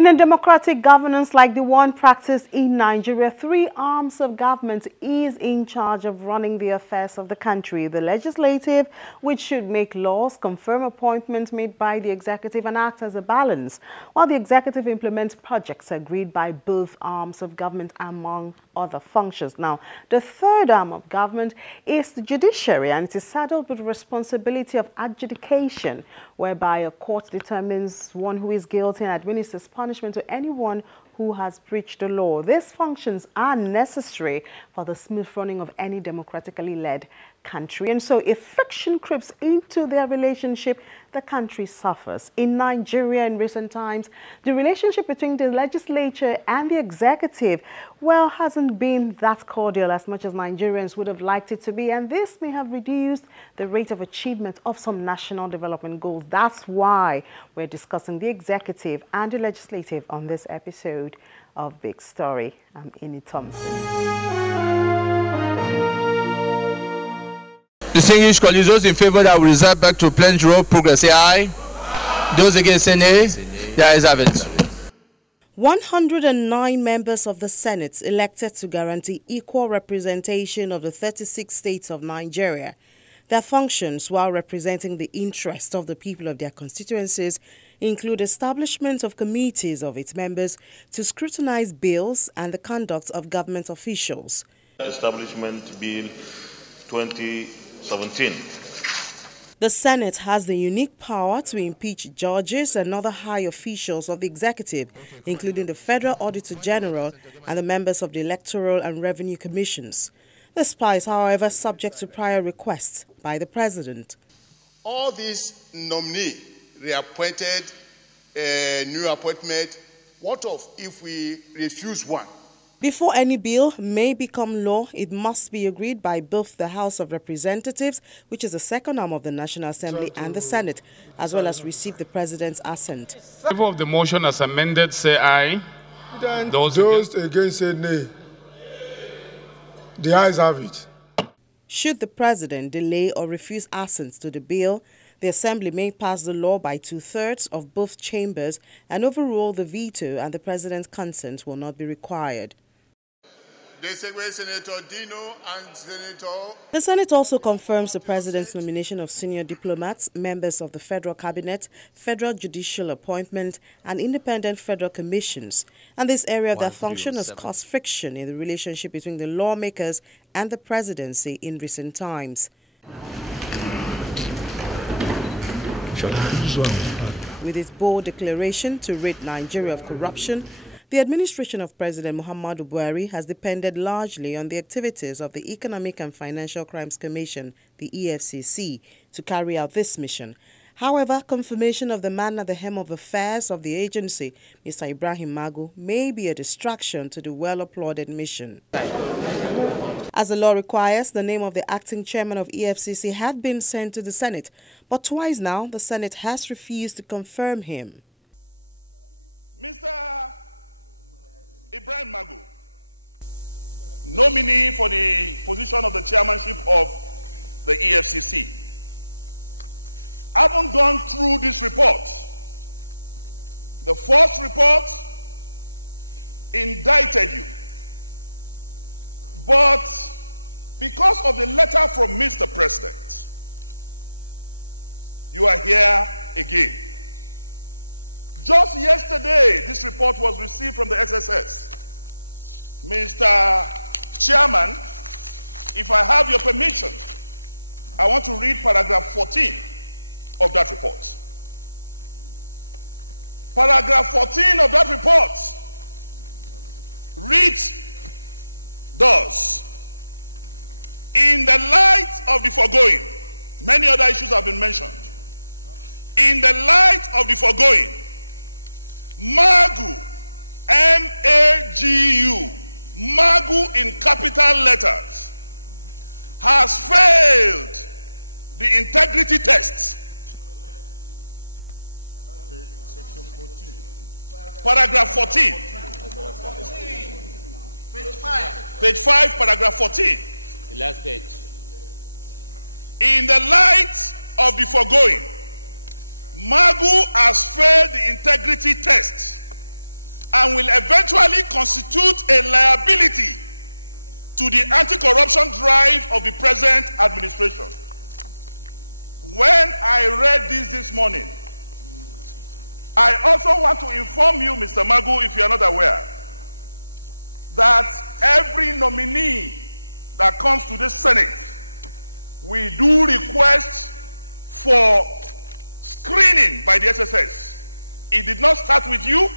In a democratic governance like the one practiced in Nigeria, three arms of government is in charge of running the affairs of the country. The legislative, which should make laws, confirm appointments made by the executive and act as a balance, while the executive implements projects agreed by both arms of government, among other functions. Now, the third arm of government is the judiciary, and it is saddled with the responsibility of adjudication, whereby a court determines one who is guilty and administers punishment to anyone who has breached the law. These functions are necessary for the smooth running of any democratically led country. And so if friction creeps into their relationship, the country suffers. In Nigeria in recent times, the relationship between the legislature and the executive, well, hasn't been that cordial as much as Nigerians would have liked it to be. And this may have reduced the rate of achievement of some national development goals. That's why we're discussing the executive and the legislative on this episode of Big Story. I'm Ini Thompson. Distinguished colleagues, those in favor that will reserve back to plenary roll, progress, say aye. Those against, say nay. The ayes have it. 109 members of the Senate elected to guarantee equal representation of the 36 states of Nigeria. Their functions, while representing the interest of the people of their constituencies, include establishment of committees of its members to scrutinize bills and the conduct of government officials. Establishment Bill 2017. The Senate has the unique power to impeach judges and other high officials of the executive, including the Federal Auditor General and the members of the Electoral and Revenue Commissions. This is, however, subject to prior requests by the President. All these nominee, reappointed, new appointment, what of if we refuse one? Before any bill may become law, it must be agreed by both the House of Representatives, which is the second arm of the National Assembly, and the Senate, as well as receive the President's assent. In favor of the motion as amended, say aye. Those against say nay. The ayes have it. Should the President delay or refuse assent to the bill, the Assembly may pass the law by 2/3 of both chambers and overrule the veto, and the President's consent will not be required. Senator DINO and Senator... The Senate also confirms the President's nomination of senior diplomats, members of the Federal Cabinet, Federal Judicial Appointment, and independent federal commissions. And this area of their function has caused friction in the relationship between the lawmakers and the Presidency in recent times. With its bold declaration to rid Nigeria of corruption, the administration of President Muhammadu Buhari has depended largely on the activities of the Economic and Financial Crimes Commission, the EFCC, to carry out this mission. However, confirmation of the man at the helm of affairs of the agency, Mr. IBRAHIM MAGU, may be a distraction to the well-applauded mission. As the law requires, the name of the acting chairman of EFCC had been sent to the Senate, but twice now the Senate has refused to confirm him. Mr. IBRAHIM MAGU, nominee for the position of the chairmanship of the EFCC, haven't gone through this report. The first report indicted you, but because of the letter from Mr. President, you are here again. Just yesterday, this report was received from the SSS. Mr. Chairman, if I have your permission, I want to read paragraph 14 of that report. Paragraph 14 of that report reads thus: in the light of the foregoing, many other issues have been mentioned. In the light of the foregoing, MAGU, M-A-G-U, MAGU in capital letters, has failed the integrity test. Paragraph 14. Page 5, paragraph 14. The last page. In the light of the foregoing, MAGU has failed the integrity test and will eventually constitute a liability to the anti-corruption drive of the present administration. When I read this morning, I also want to inform you, Mr. MAGU, if you are not aware, that every nominee that comes to this Senate, we do request for screening by the SSS. It did not start with you,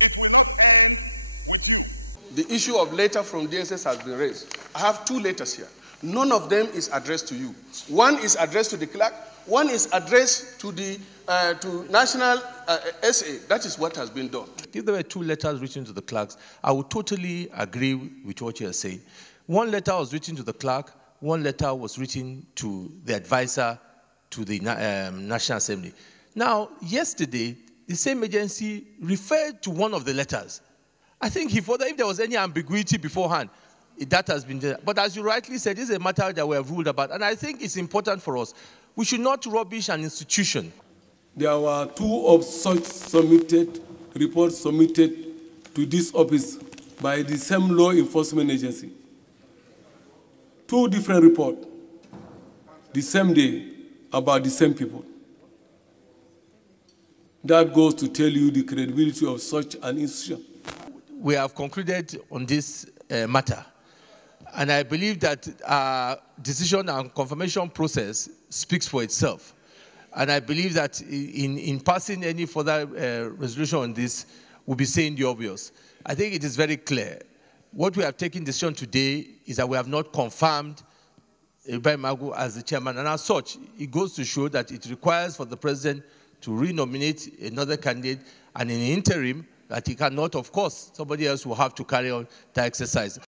it will not end with you. The issue of letter from DSS has been raised. I have 2 letters here. None of them is addressed to you. One is addressed to the clerk, one is addressed to the to National SA. That is what has been done. If there were 2 letters written to the clerks, I would totally agree with what you are saying. One letter was written to the clerk, one letter was written to the advisor to the National Assembly. Now, yesterday, the same agency referred to one of the letters. I think if there was any ambiguity beforehand, that has been there. But as you rightly said, this is a matter that we have ruled about, and I think it's important for us. We should not rubbish an institution. There were 2 of such reports submitted to this office by the same law enforcement agency. 2 different reports, the same day, about the same people. That goes to tell you the credibility of such an institution. We have concluded on this matter, and I believe that our decision and confirmation process speaks for itself. And I believe that in passing any further resolution on this, we'll be saying the obvious. I think it is very clear. What we have taken decision today is that we have not confirmed IBRAHIM MAGU as the chairman, and as such, it goes to show that it requires for the president to re-nominate another candidate, and in the interim, that he cannot, of course, somebody else will have to carry on the exercise.